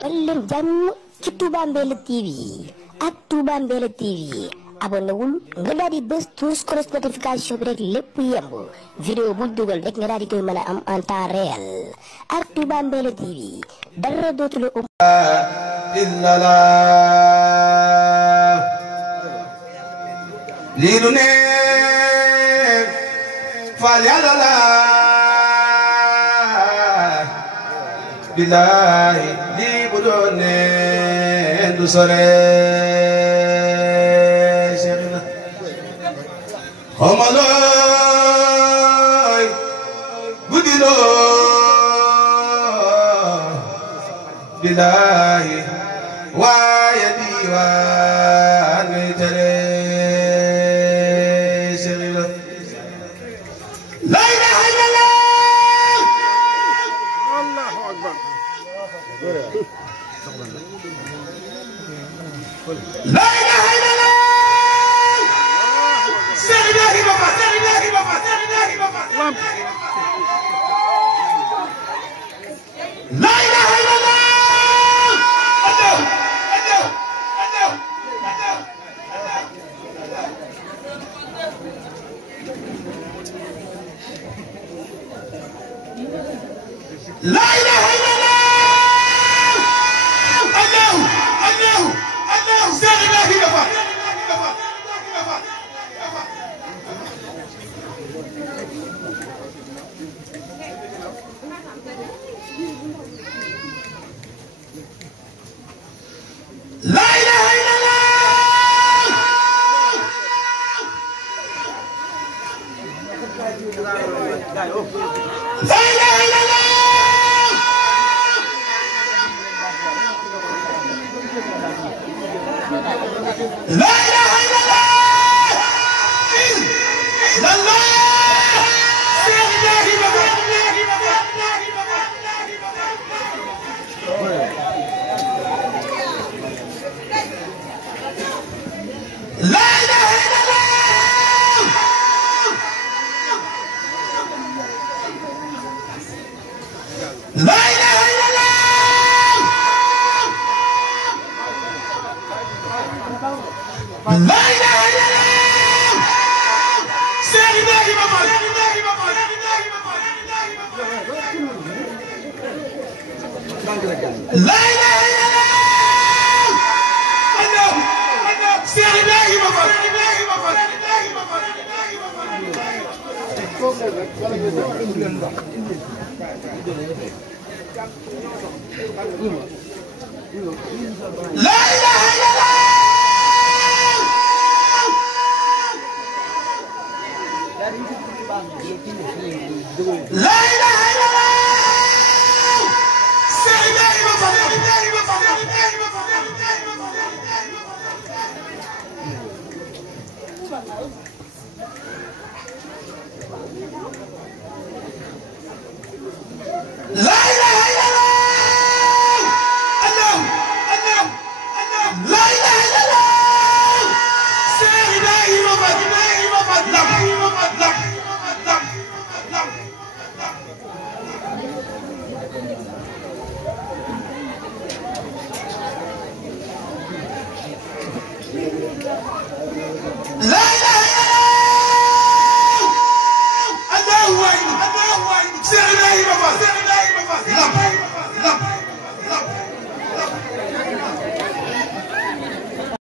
dal leen jàmm ci Touba Mbella TV ak Touba Mbella TV abonné wul nga daal di bës tous cloche notification bi rek lépp yemb vidéo bu dugal rek nga daal di koy mën a am en temps réel ak Touba Mbella TV dara dootu la illa la lii du ne faal yàlla la billahi lii bu doon ne du sore Seexina xawma looy guddi loo billahi waaye diwaan ngay tere Seexina la ilaha illallah Allahu akbar la ilaha illallah Seexina Bamba Seexina Bamba Seexina Bamba la ilaha illallah la ilaha illallah Allahu Allahu Allahu Seexina Bamba la ilaha illallah la ilaha illallah la ilaha illallah illallah la ilaha illallah la ilaha illallah la ilaha illallah Seexina Bamba la ilaha illallah Allahu Seexina Bamba la ilaha illallah la ilaha illallah Seexina Bamba la ilaha